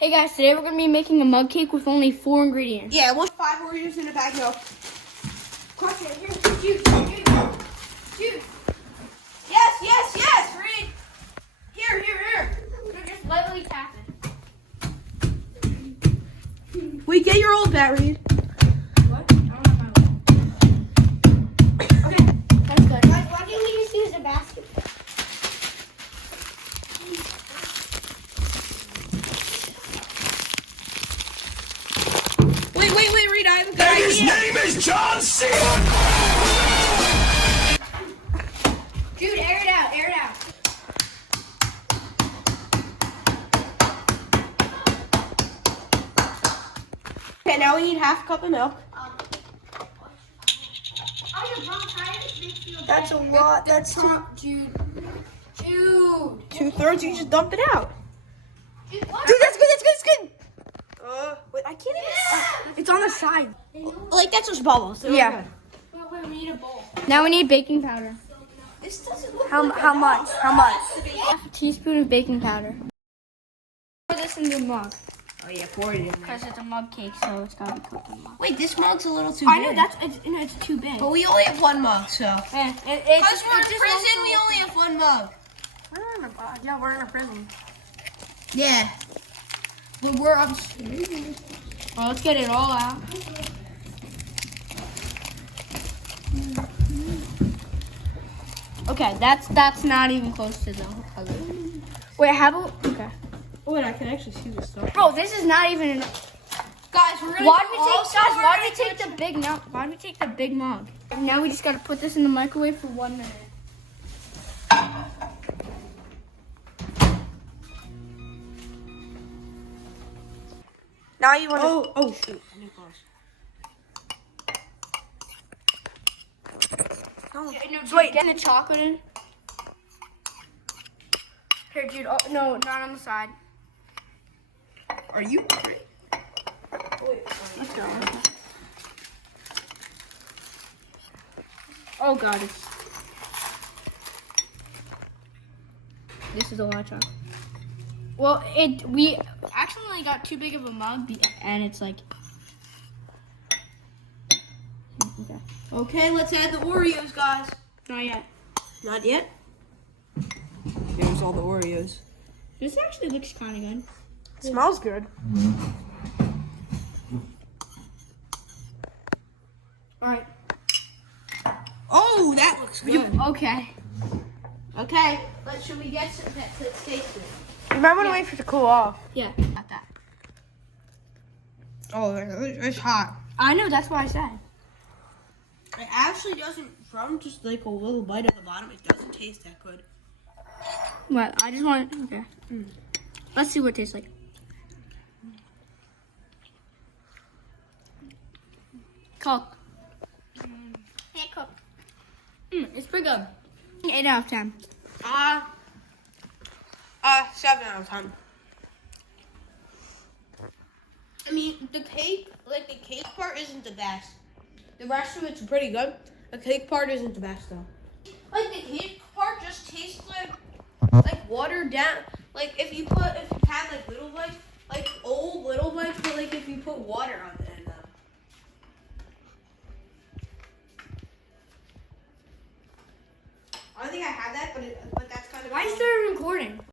Hey guys, today we're going to be making a mug cake with only 4 ingredients. Yeah, what's 5 Oreos in a bag of milk? Crush it. Here, juice. Yes, Reed. Here. So just lightly tap it. Wait, get your old bat, Reed. What? I don't have my own. Okay, that's good. Why can't we just use a basket? Wait, Reed, I have a good And his idea. name is John Cena! Dude, air it out. Okay, now we need half a cup of milk. That's a lot. That's Dude. 2/3. You just dumped it out. Dude, what? Dude, that's good. Wait, I can't even. It's on the side. Like that's just bubbles. So Yeah. Wait, we need a bowl. Now we need baking powder. This doesn't look. How much? Half a teaspoon of baking powder. Pour this in the mug. Oh yeah, pour it in there. Because it's a mug cake, so it's got to be cooked in the mug. Wait, this mug's a little too I big. know, it's too big. But we only have one mug, so. Yeah, Because we're in prison, we only have one mug. we're in a prison. Yeah. But we're upstairs. Well, let's get it all out. Okay, that's not even close to the color. Wait, how about okay? Wait, I can actually see this stuff. Bro, this is not even. Guys, we're gonna Why do we take the big mug? Why do we take the big mug? Now we just gotta put this in the microwave for 1 minute. Now you want to. Oh shoot. Wait, get the chocolate in. Here, dude. Oh, no, not on the side. Are you? Let's go. Oh god, this is a lot of chocolate. Well, we accidentally got too big of a mug, and it's like. Okay. Okay, let's add the Oreos, guys. Not yet. Not yet. Here's all the Oreos. This actually looks kind of good. Smells good. All right. Oh, that looks good. Okay. Okay, should we get some? Let's taste it. Remember to wait for it to cool off. Yeah. Got that. Oh, it's hot. I know. That's what I said. It actually doesn't, from just like a little bite at the bottom, it doesn't taste that good. What? I just want. Okay. Let's see what it tastes like. Cook. Yeah, cook. It's pretty good. 8 out of 10. 7 out of 10. I mean, the cake part isn't the best. The rest of it's pretty good. The cake part isn't the best though. Like the cake part just tastes like watered down. Like if you had like little bites, like old little bites, but like if you put water on it. I don't think I had that, but that's kind of. Why is there a recording?